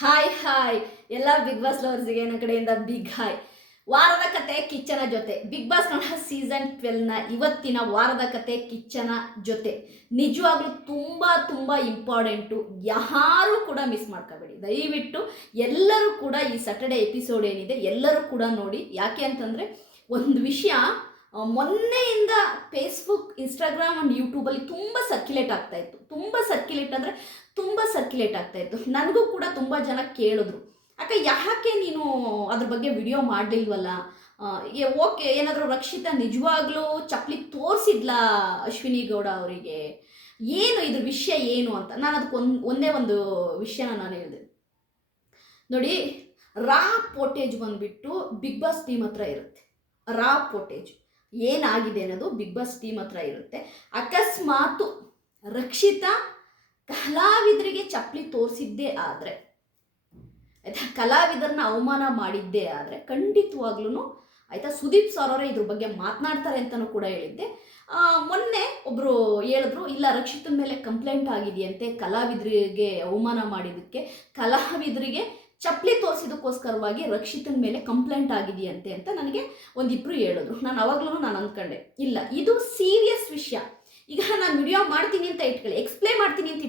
Hi hi ಎಲ್ಲ big boss ಲವರ್ಸ್ಗೆ ನನ್ನ ಕಡೆಯಿಂದ ಬಿಗ್ ಹಾಯ್ ವಾರದ ಕತೆ ಕಿಚ್ಚನ ಜೊತೆ. ಬಿಗ್ ಬಾಸ್ ಕನ್ನಡ ಸೀಸನ್ ಟ್ವೆಲ್ನ ಇವತ್ತಿನ ವಾರದ ಕತೆ ಕಿಚ್ಚನ ಜೊತೆ. ನಿಜವಾಗ್ಲೂ ತುಂಬ ತುಂಬ ಇಂಪಾರ್ಟೆಂಟು ಯಾರೂ ಕೂಡ ಮಿಸ್ ಮಾಡ್ಕೋಬೇಡಿ. ದಯವಿಟ್ಟು ಎಲ್ಲರೂ ಕೂಡ ಈ ಸ್ಯಾಟರ್ಡೆ ಎಪಿಸೋಡ್ ಏನಿದೆ ಎಲ್ಲರೂ ಕೂಡ ನೋಡಿ. ಯಾಕೆ ಅಂತಂದರೆ ಒಂದು ವಿಷಯ ಮೊನ್ನೆಯಿಂದ ಫೇಸ್ಬುಕ್ ಇನ್ಸ್ಟಾಗ್ರಾಮ್ ಆ್ಯಂಡ್ ಯೂಟ್ಯೂಬಲ್ಲಿ ತುಂಬ ಸರ್ಕ್ಯುಲೇಟ್ ಆಗ್ತಾ ಇತ್ತು. ತುಂಬ ಸರ್ಕ್ಯುಲೇಟ್ ಅಂದರೆ ತುಂಬ ಸರ್ಕ್ಯುಲೇಟ್ ಆಗ್ತಾ ಇತ್ತು. ನನಗೂ ಕೂಡ ತುಂಬ ಜನ ಕೇಳಿದ್ರು. ಅಕ್ಕ, ಯಾಕೆ ನೀನು ಅದ್ರ ಬಗ್ಗೆ ವಿಡಿಯೋ ಮಾಡಲಿಲ್ವಲ್ಲ? ಓಕೆ, ಏನಾದರೂ ರಕ್ಷಿತ ನಿಜವಾಗ್ಲೂ ಚಪ್ಪಲಿ ತೋರಿಸಿದ್ಲಾ ಅಶ್ವಿನಿ ಗೌಡ ಅವರಿಗೆ? ಏನು ಇದ್ರ ವಿಷಯ ಏನು ಅಂತ? ನಾನು ಅದಕ್ಕೆ ಒಂದು, ಒಂದೇ ಒಂದು ವಿಷಯನ ನಾನು ಹೇಳಿದೆ. ನೋಡಿ, ರಾ ಪೋಟೇಜ್ ಬಂದುಬಿಟ್ಟು ಬಿಗ್ ಬಾಸ್ ಟೀಮ್ ಹತ್ರ ಇರುತ್ತೆ. ರಾ ಪೋಟೇಜ್ ಏನಾಗಿದೆ ಅನ್ನೋದು ಬಿಗ್ ಬಾಸ್ ಟೀಮ್ ಹತ್ರ ಇರುತ್ತೆ. ಅಕಸ್ಮಾತು ರಕ್ಷಿತಾ ಕಲಾವಿದರಿಗೆ ಚಪ್ಪಲಿ ತೋರಿಸಿದ್ದೇ ಆದರೆ, ಆಯಿತಾ? ಕಲಾವಿದರನ್ನ ಅವಮಾನ ಮಾಡಿದ್ದೇ ಆದರೆ ಖಂಡಿತವಾಗ್ಲೂ ಆಯಿತಾ? ಸುದೀಪ್ ಸರ್ ಅವರೇ ಇದ್ರ ಬಗ್ಗೆ ಮಾತನಾಡ್ತಾರೆ ಅಂತಲೂ ಕೂಡ ಹೇಳಿದ್ದೆ. ಮೊನ್ನೆ ಒಬ್ಬರು ಹೇಳಿದ್ರು, ಇಲ್ಲ ರಕ್ಷಿತನ ಮೇಲೆ ಕಂಪ್ಲೇಂಟ್ ಆಗಿದೆಯಂತೆ, ಕಲಾವಿದರಿಗೆ ಅವಮಾನ ಮಾಡಿದ್ದಕ್ಕೆ, ಕಲಾವಿದರಿಗೆ ಚಪ್ಪಲಿ ತೋರಿಸಿದಕ್ಕೋಸ್ಕರವಾಗಿ ರಕ್ಷಿತನ ಮೇಲೆ ಕಂಪ್ಲೇಂಟ್ ಆಗಿದೆಯಂತೆ ಅಂತ ನನಗೆ ಒಂದಿಬ್ರು ಹೇಳಿದ್ರು. ನಾನು ಅವಾಗ್ಲೂ ನಾನು ಅಂದ್ಕೊಂಡೆ, ಇಲ್ಲ, ಇದು ಸೀರಿಯಸ್ ವಿಷಯ. ಈಗ ನಾನು ವಿಡಿಯೋ ಮಾಡ್ತೀನಿ ಅಂತ ಇಟ್ಕೊಳ್ಳಿ.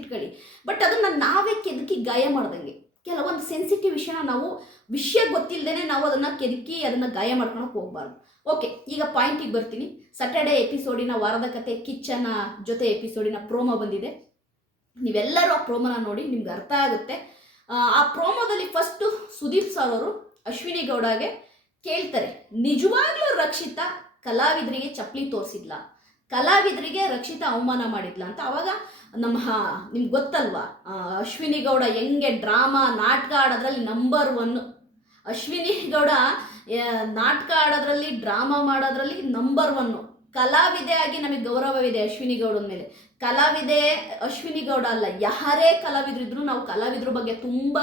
ಇಟ್ಕೊಳ್ಳಿ ಬಟ್ ಅದನ್ನು ನಾವೇ ಕೆದಕಿ ಗಾಯ ಮಾಡ್ದಂಗೆ. ಕೆಲವೊಂದು ಸೆನ್ಸಿಟಿವ್ ವಿಷಯನ ನಾವು ವಿಷಯ ಗೊತ್ತಿಲ್ಲದೇ ನಾವು ಅದನ್ನು ಕೆದಕಿ ಅದನ್ನು ಗಾಯ ಮಾಡ್ಕೊಳಕ್ಕೆ ಹೋಗ್ಬಾರ್ದು. ಓಕೆ ಈಗ ಪಾಯಿಂಟಿಗೆ ಬರ್ತೀನಿ. ಸಟರ್ಡೆ ಎಪಿಸೋಡಿನ ವಾರದ ಕತೆ ಕಿಚ್ಚನ ಜೊತೆ ಎಪಿಸೋಡಿನ ಪ್ರೋಮೋ ಬಂದಿದೆ. ನೀವೆಲ್ಲರೂ ಆ ಪ್ರೋಮೋನ ನೋಡಿ ನಿಮ್ಗೆ ಅರ್ಥ ಆಗುತ್ತೆ. ಆ, ಪ್ರೋಮೋದಲ್ಲಿ ಫಸ್ಟು ಸುದೀಪ್ ಸರ್ ಅವರು ಅಶ್ವಿನಿ ಗೌಡಗೆ ಕೇಳ್ತಾರೆ ನಿಜವಾಗ್ಲೂ ರಕ್ಷಿತ ಕಲಾವಿದರಿಗೆ ಚಪ್ಪಲಿ ತೋರಿಸಿದ್ಲ? ಕಲಾವಿದರಿಗೆ ರಕ್ಷಿತ ಅವಮಾನ ಮಾಡಿದ್ಲ ಅಂತ. ಅವಾಗ ನಮ್ಮ ನಿಮ್ಗೆ ಗೊತ್ತಲ್ವಾ? ಅಶ್ವಿನಿ ಗೌಡ ಹೆಂಗೆ ಡ್ರಾಮಾ, ನಾಟಕ ಆಡೋದ್ರಲ್ಲಿ ನಂಬರ್ ಒನ್ನು ಅಶ್ವಿನಿ ಗೌಡ ನಾಟಕ ಆಡೋದ್ರಲ್ಲಿ, ಡ್ರಾಮಾ ಮಾಡೋದ್ರಲ್ಲಿ ನಂಬರ್ ಒನ್ನು ಕಲಾವಿದೆ ಆಗಿ ನಮಗೆ ಗೌರವವಿದೆ ಅಶ್ವಿನಿ ಗೌಡನ ಮೇಲೆ. ಕಲಾವಿದೆ ಅಶ್ವಿನಿ ಗೌಡ ಅಲ್ಲ, ಯಾರೇ ಕಲಾವಿದ್ರಿದ್ರು ನಾವು ಕಲಾವಿದ್ರ ಬಗ್ಗೆ ತುಂಬ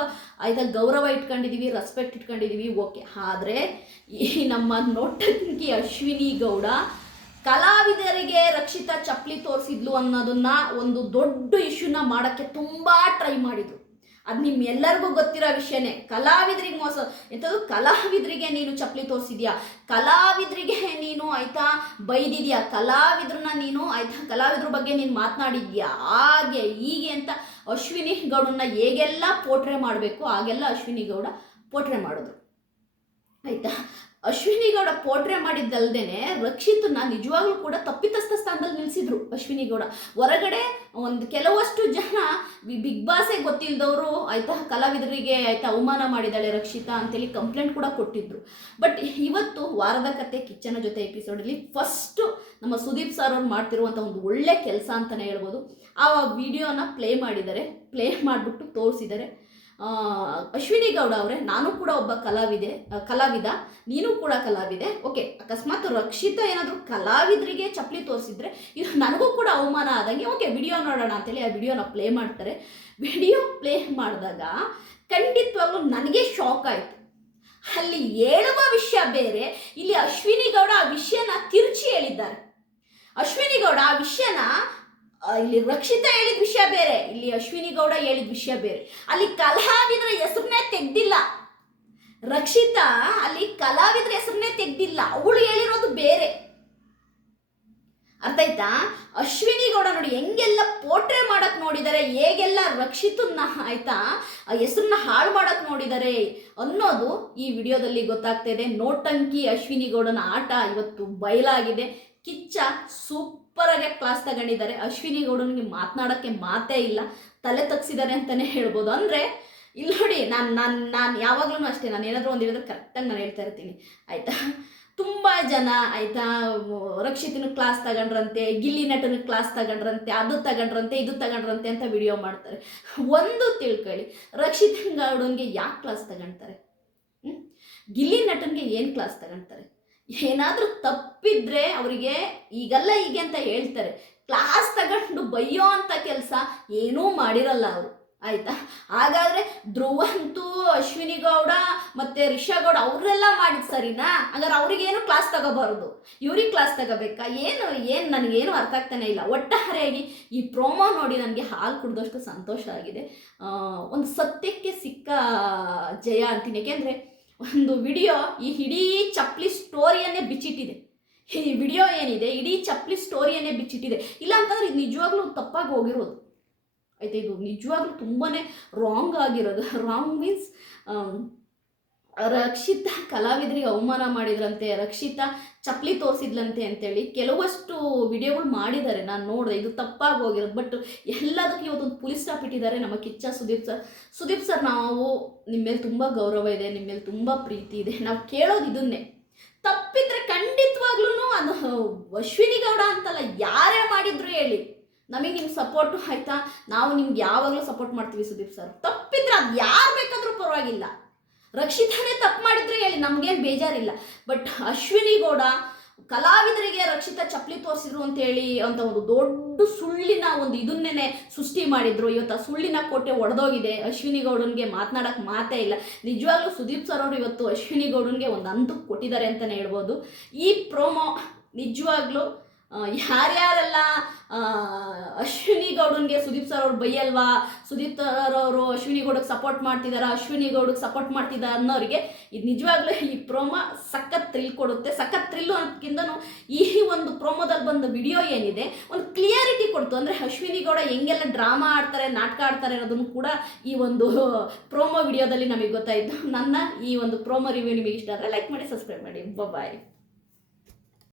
ಆಯ್ತಾ ಗೌರವ ಇಟ್ಕೊಂಡಿದೀವಿ ರೆಸ್ಪೆಕ್ಟ್ ಇಟ್ಕೊಂಡಿದೀವಿ ಓಕೆ ಆದರೆ ಈ ನಮ್ಮ ನೋಟಂಕಿ ಅಶ್ವಿನಿ ಗೌಡ ಕಲಾವಿದರಿಗೆ ರಕ್ಷಿತ ಚಪ್ಪಲಿ ತೋರಿಸಿದ್ಲು ಅನ್ನೋದನ್ನ ಒಂದು ದೊಡ್ಡ ಇಶ್ಯೂನ ಮಾಡೋಕ್ಕೆ ತುಂಬ ಟ್ರೈ ಮಾಡಿದ್ರು. ಅದು ನಿಮ್ಮೆಲ್ಲರಿಗೂ ಗೊತ್ತಿರೋ ವಿಷಯನೇ. ಕಲಾವಿದರಿಗೆ ಮೋಸ ಎಂಥದ್ದು ಕಲಾವಿದರಿಗೆ ನೀನು ಚಪ್ಪಲಿ ತೋರಿಸಿದ್ಯಾ? ಕಲಾವಿದರಿಗೆ ನೀನು ಆಯ್ತಾ ಬೈದಿದ್ಯಾ? ಕಲಾವಿದ್ರನ್ನ ನೀನು ಆಯ್ತಾ ಕಲಾವಿದ್ರ ಬಗ್ಗೆ ನೀನು ಮಾತನಾಡಿದ್ಯಾ? ಹಾಗೆ ಹೀಗೆ ಅಂತ ಅಶ್ವಿನಿ ಗೌಡನ್ನ ಹೇಗೆಲ್ಲ ಪೋಟ್ರೆ ಮಾಡಬೇಕು, ಹಾಗೆಲ್ಲ ಅಶ್ವಿನಿ ಗೌಡ ಪೋಟ್ರೆ ಮಾಡಿದ್ರು. ಆಯ್ತಾ? ಅಶ್ವಿನಿ ಗೌಡ ಪೋಟ್ರೆ ಮಾಡಿದ್ದಲ್ದೇನೆ ರಕ್ಷಿತನ ನಿಜವಾಗ್ಲೂ ಕೂಡ ತಪ್ಪಿತಸ್ಥ ಸ್ಥಾನದಲ್ಲಿ ನಿಲ್ಲಿಸಿದ್ರು ಅಶ್ವಿನಿ ಗೌಡ ಹೊರಗಡೆ ಒಂದು ಕೆಲವಷ್ಟು ಜನ ಬಿಗ್ ಬಾಸೇ ಗೊತ್ತಿಲ್ಲದವರು ಆಯ್ತಾ ಕಲಾವಿದರಿಗೆ ಆಯ್ತಾ ಅವಮಾನ ಮಾಡಿದ್ದಾಳೆ ರಕ್ಷಿತಾ ಅಂತೇಳಿ ಕಂಪ್ಲೇಂಟ್ ಕೂಡ ಕೊಟ್ಟಿದ್ರು. ಬಟ್ ಇವತ್ತು ವಾರದ ಕತೆ ಕಿಚ್ಚನ ಜೊತೆ ಎಪಿಸೋಡಲ್ಲಿ ಫಸ್ಟು ನಮ್ಮ ಸುದೀಪ್ ಸರ್ ಅವ್ರು ಮಾಡ್ತಿರುವಂಥ ಒಂದು ಒಳ್ಳೆ ಕೆಲಸ ಅಂತಲೇ ಹೇಳ್ಬೋದು. ಆ ವಿಡಿಯೋನ ಪ್ಲೇ ಮಾಡಿದ್ದಾರೆ. ಪ್ಲೇ ಮಾಡಿಬಿಟ್ಟು ತೋರಿಸಿದ್ದಾರೆ. ಅಶ್ವಿನಿ ಗೌಡ ಅವರೇ, ನಾನು ಕೂಡ ಒಬ್ಬ ಕಲಾವಿದೆ ಕಲಾವಿದ, ನೀನು ಕೂಡ ಕಲಾವಿದೆ. ಓಕೆ, ಅಕಸ್ಮಾತ್ ರಕ್ಷಿತ ಏನಾದರೂ ಕಲಾವಿದರಿಗೆ ಚಪ್ಪಲಿ ತೋರಿಸಿದ್ರೆ ಇದು ನನಗೂ ಕೂಡ ಅವಮಾನ ಆದಂಗೆ, ಓಕೆ ವಿಡಿಯೋ ನೋಡೋಣ ಅಂತೇಳಿ ಆ ವಿಡಿಯೋನ ಪ್ಲೇ ಮಾಡ್ತಾರೆ. ವಿಡಿಯೋ ಪ್ಲೇ ಮಾಡಿದಾಗ ಖಂಡಿತವಾಗ್ಲೂ ನನಗೆ ಶಾಕ್ ಆಯಿತು. ಅಲ್ಲಿ ಹೇಳುವ ವಿಷಯ ಬೇರೆ, ಇಲ್ಲಿ ಅಶ್ವಿನಿ ಗೌಡ ಆ ವಿಷಯನ ತಿರುಚಿ ಹೇಳಿದ್ದಾರೆ. ಅಶ್ವಿನಿ ಗೌಡ ಆ ವಿಷಯನ ಇಲ್ಲಿ ರಕ್ಷಿತಾ ಹೇಳಿದ ವಿಷಯ ಬೇರೆ, ಇಲ್ಲಿ ಅಶ್ವಿನಿ ಗೌಡ ಹೇಳಿದ ವಿಷಯ ಬೇರೆ. ಅಲ್ಲಿ ಕಲಾವಿದರ ಹೆಸರನ್ನೇ ತೆಗ್ದಿಲ್ಲ. ರಕ್ಷಿತಾ ಅಲ್ಲಿ ಕಲಾವಿದರ ಹೆಸರನ್ನೇ ತೆಗ್ದಿಲ್ಲ. ಅವಳು ಹೇಳಿರೋದು ಬೇರೆ. ಅರ್ಥ ಆಯ್ತಾ? ಅಶ್ವಿನಿ ಗೌಡ ನೋಡಿ, ಹೆಂಗೆಲ್ಲ ಪೋಟ್ರೆ ಮಾಡಕ್ ನೋಡಿದರೆ, ಹೇಗೆಲ್ಲ ರಕ್ಷಿತನ್ನ ಆಯ್ತಾ ಹೆಸರನ್ನ ಹಾಳು ಮಾಡಕ್ ನೋಡಿದರೆ ಅನ್ನೋದು ಈ ವಿಡಿಯೋದಲ್ಲಿ ಗೊತ್ತಾಗ್ತಾ ಇದೆ. ನೋಟಂಕಿ ಅಶ್ವಿನಿ ಗೌಡನ ಆಟ ಇವತ್ತು ಬಯಲಾಗಿದೆ. ಕಿಚ್ಚ ಆಗಿ ಕ್ಲಾಸ್ ತಗೊಂಡಿದ್ದಾರೆ. ಅಶ್ವಿನಿ ಗೌಡನಿಗೆ ಮಾತನಾಡೋಕ್ಕೆ ಮಾತೇ ಇಲ್ಲ. ತಲೆ ತಗ್ಸಿದ್ದಾರೆ ಅಂತಲೇ ಹೇಳ್ಬೋದು. ಅಂದರೆ ಇಲ್ಲಿ ನೋಡಿ, ನಾನು ನಾನು ನಾನು ಯಾವಾಗಲೂ ಅಷ್ಟೇ, ನಾನು ಏನಾದರೂ ಒಂದು ಹೇಳಿದ್ರೆ ಕರೆಕ್ಟಾಗಿ ನಾನು ಹೇಳ್ತಾ ಇರ್ತೀನಿ. ಆಯಿತಾ? ತುಂಬ ಜನ, ಆಯಿತಾ, ರಕ್ಷಿತನ ಕ್ಲಾಸ್ ತಗೊಂಡ್ರಂತೆ, ಗಿಲ್ಲಿ ನಟನ ಕ್ಲಾಸ್ ತಗೊಂಡ್ರಂತೆ, ಅದು ತಗೊಂಡ್ರಂತೆ, ಇದು ತಗೊಂಡ್ರಂತೆ ಅಂತ ವಿಡಿಯೋ ಮಾಡ್ತಾರೆ. ಒಂದು ತಿಳ್ಕೊಳ್ಳಿ ರಕ್ಷಿತನ್ ಗೌಡನ್ಗೆ ಯಾಕೆ ಕ್ಲಾಸ್ ತಗೊಳ್ತಾರೆ ಗಿಲ್ಲಿ ನಟನ್ಗೆ ಏನು ಕ್ಲಾಸ್ ತಗೊಂತಾರೆ ಏನಾದರೂ ತಪ್ಪಿದ್ರೆ ಅವರಿಗೆ ಈಗಲ್ಲ ಹೀಗೆ ಅಂತ ಹೇಳ್ತಾರೆ. ಕ್ಲಾಸ್ ತಗೊಂಡು ಬೈಯೋ ಅಂತ ಕೆಲಸ ಏನೂ ಮಾಡಿರಲ್ಲ ಅವರು. ಆಯ್ತಾ? ಹಾಗಾದ್ರೆ ಧ್ರುವಂತು ಅಶ್ವಿನಿ ಗೌಡ ಮತ್ತೆ ರಿಷಾ ಗೌಡ ಅವರೆಲ್ಲ ಮಾಡಿದ್ ಸರಿನಾ? ಹಾಗಾದ್ರೆ ಅವ್ರಿಗೇನು ಕ್ಲಾಸ್ ತಗೋಬಾರ್ದು? ಇವ್ರಿಗೆ ಕ್ಲಾಸ್ ತಗೋಬೇಕಾ? ಏನು ಏನು, ನನಗೇನು ಅರ್ಥ ಆಗ್ತಾನೆ ಇಲ್ಲ. ಒಟ್ಟಾರೆಯಾಗಿ ಈ ಪ್ರೋಮೋ ನೋಡಿ ನನಗೆ ಹಾಲು ಕುಡ್ದಷ್ಟು ಸಂತೋಷ ಆಗಿದೆ. ಒಂದು ಸತ್ಯಕ್ಕೆ ಸಿಕ್ಕ ಜಯ ಅಂತೀನಿ. ಯಾಕೆಂದರೆ ಒಂದು ವಿಡಿಯೋ ಈ ಇಡೀ ಚಪ್ಪಲಿ ಸ್ಟೋರಿಯನ್ನೇ ಬಿಚ್ಚಿಟ್ಟಿದೆ. ಈ ವಿಡಿಯೋ ಏನಿದೆ? ಇಡೀ ಚಪ್ಪಲಿ ಸ್ಟೋರಿಯನ್ನೇ ಬಿಚ್ಚಿಟ್ಟಿದೆ. ಇಲ್ಲ ಅಂತಂದ್ರೆ ಇದು ನಿಜವಾಗ್ಲೂ ತಪ್ಪಾಗಿ ಹೋಗಿರೋದು. ಆಯ್ತಾ ಇದು ನಿಜವಾಗ್ಲೂ ತುಂಬಾ ರಾಂಗ್ ಆಗಿರೋದು. ರಾಂಗ್ ಮೀನ್ಸ್ ರಕ್ಷಿತಾ ಕಲಾವಿದರಿಗೆ ಅವಮಾನ ಮಾಡಿದ್ರಂತೆ, ರಕ್ಷಿತಾ ಚಪ್ಪಲಿ ತೋರಿಸಿದ್ಲಂತೆ ಅಂತೇಳಿ ಕೆಲವಷ್ಟು ವಿಡಿಯೋಗಳು ಮಾಡಿದ್ದಾರೆ. ನಾನು ನೋಡಿದೆ, ಇದು ತಪ್ಪಾಗಿ ಹೋಗಿರೋದು. ಬಟ್ ಎಲ್ಲದಕ್ಕೂ ಇವತ್ತೊಂದು ಪುಲಿಸ್ ಸ್ಟಾಪ್ ಇಟ್ಟಿದ್ದಾರೆ ನಮ್ಮ ಕಿಚ್ಚ ಸುದೀಪ್ ಸರ್. ಸುದೀಪ್ ಸರ್, ನಾವು ನಿಮ್ಮ ಮೇಲೆ ತುಂಬ ಗೌರವ ಇದೆ ನಿಮ್ಮ ಮೇಲೆ ತುಂಬ ಪ್ರೀತಿ ಇದೆ. ನಾವು ಕೇಳೋದು ಇದನ್ನೇ. ತಪ್ಪಿದ್ರೆ ಖಂಡಿತವಾಗ್ಲೂ ಅದು ಅಶ್ವಿನಿ ಗೌಡ ಅಂತಲ್ಲ, ಯಾರೇ ಮಾಡಿದ್ರು ಹೇಳಿ. ನಮಗೆ ನಿಮ್ಗೆ ಸಪೋರ್ಟು ಆಯ್ತಾ? ನಾವು ನಿಮ್ಗೆ ಯಾವಾಗಲೂ ಸಪೋರ್ಟ್ ಮಾಡ್ತೀವಿ ಸುದೀಪ್ ಸರ್. ತಪ್ಪಿದ್ರೆ ಅದು ಯಾರು ಬೇಕಾದರೂ ಪರವಾಗಿಲ್ಲ. ರಕ್ಷಿತಾನೇ ತಪ್ಪು ಮಾಡಿದ್ರೆ ಹೇಳಿ, ನಮ್ಗೇನು ಬೇಜಾರಿಲ್ಲ. ಬಟ್ ಅಶ್ವಿನಿ ಗೌಡ ಕಲಾವಿದರಿಗೆ ರಕ್ಷಿತ ಚಪ್ಪಲಿ ತೋರಿಸಿದ್ರು ಅಂತ ಹೇಳಿ ಅಂತ ಒಂದು ದೊಡ್ಡ ಸುಳ್ಳಿನ ಒಂದು ಇದನ್ನೇ ಸೃಷ್ಟಿ ಮಾಡಿದ್ರು. ಇವತ್ತು ಆ ಸುಳ್ಳಿನ ಕೋಟೆ ಒಡೆದೋಗಿದೆ. ಅಶ್ವಿನಿ ಗೌಡನ್ಗೆ ಮಾತನಾಡಕ್ಕೆ ಮಾತೇ ಇಲ್ಲ. ನಿಜವಾಗ್ಲೂ ಸುದೀಪ್ ಸರ್ ಅವರು ಇವತ್ತು ಅಶ್ವಿನಿ ಗೌಡನ್ಗೆ ಒಂದು ಹಂತಕ್ಕೆ ಕೊಟ್ಟಿದ್ದಾರೆ ಅಂತಲೇ ಹೇಳ್ಬೋದು. ಈ ಪ್ರೋಮೋ ನಿಜವಾಗ್ಲೂ ಯಾರ್ಯಾರೆಲ್ಲ ಅಶ್ವಿನಿ ಗೌಡನ್ಗೆ ಸುದೀಪ್ ಸರ್ ಅವ್ರು ಬೈಯಲ್ವಾ? ಸುದೀಪ್ ಸರ್ ಅವರು ಅಶ್ವಿನಿ ಗೌಡಕ್ಕೆ ಸಪೋರ್ಟ್ ಮಾಡ್ತಿದಾರ? ಅಶ್ವಿನಿ ಗೌಡಕ್ಕೆ ಸಪೋರ್ಟ್ ಮಾಡ್ತಿದ್ದಾರೆ ಅನ್ನೋರಿಗೆ ಇದು ನಿಜವಾಗ್ಲೂ ಈ ಪ್ರೋಮೋ ಸಖತ್ ಥ್ರಿಲ್ ಕೊಡುತ್ತೆ. ಸಖತ್ ಥ್ರಿಲ್ಲು ಅನ್ನೋದಕ್ಕಿಂತನೂ ಈ ಒಂದು ಪ್ರೋಮೋದಲ್ಲಿ ಬಂದ ವಿಡಿಯೋ ಏನಿದೆ, ಒಂದು ಕ್ಲಿಯರಿಟಿ ಕೊಡ್ತು. ಅಂದರೆ ಅಶ್ವಿನಿ ಗೌಡ ಹೆಂಗೆಲ್ಲ ಡ್ರಾಮಾ ಆಡ್ತಾರೆ, ನಾಟಕ ಆಡ್ತಾರೆ ಅನ್ನೋದನ್ನು ಕೂಡ ಈ ಒಂದು ಪ್ರೋಮೋ ವಿಡಿಯೋದಲ್ಲಿ ನಮಗೆ ಗೊತ್ತಾಯಿತು. ನನ್ನ ಈ ಒಂದು ಪ್ರೋಮೋ ರಿವ್ಯೂ ನಿಮಗೆ ಇಷ್ಟ ಆದರೆ ಲೈಕ್ ಮಾಡಿ ಸಬ್ಸ್ಕ್ರೈಬ್ ಮಾಡಿ. ಬಾಯ್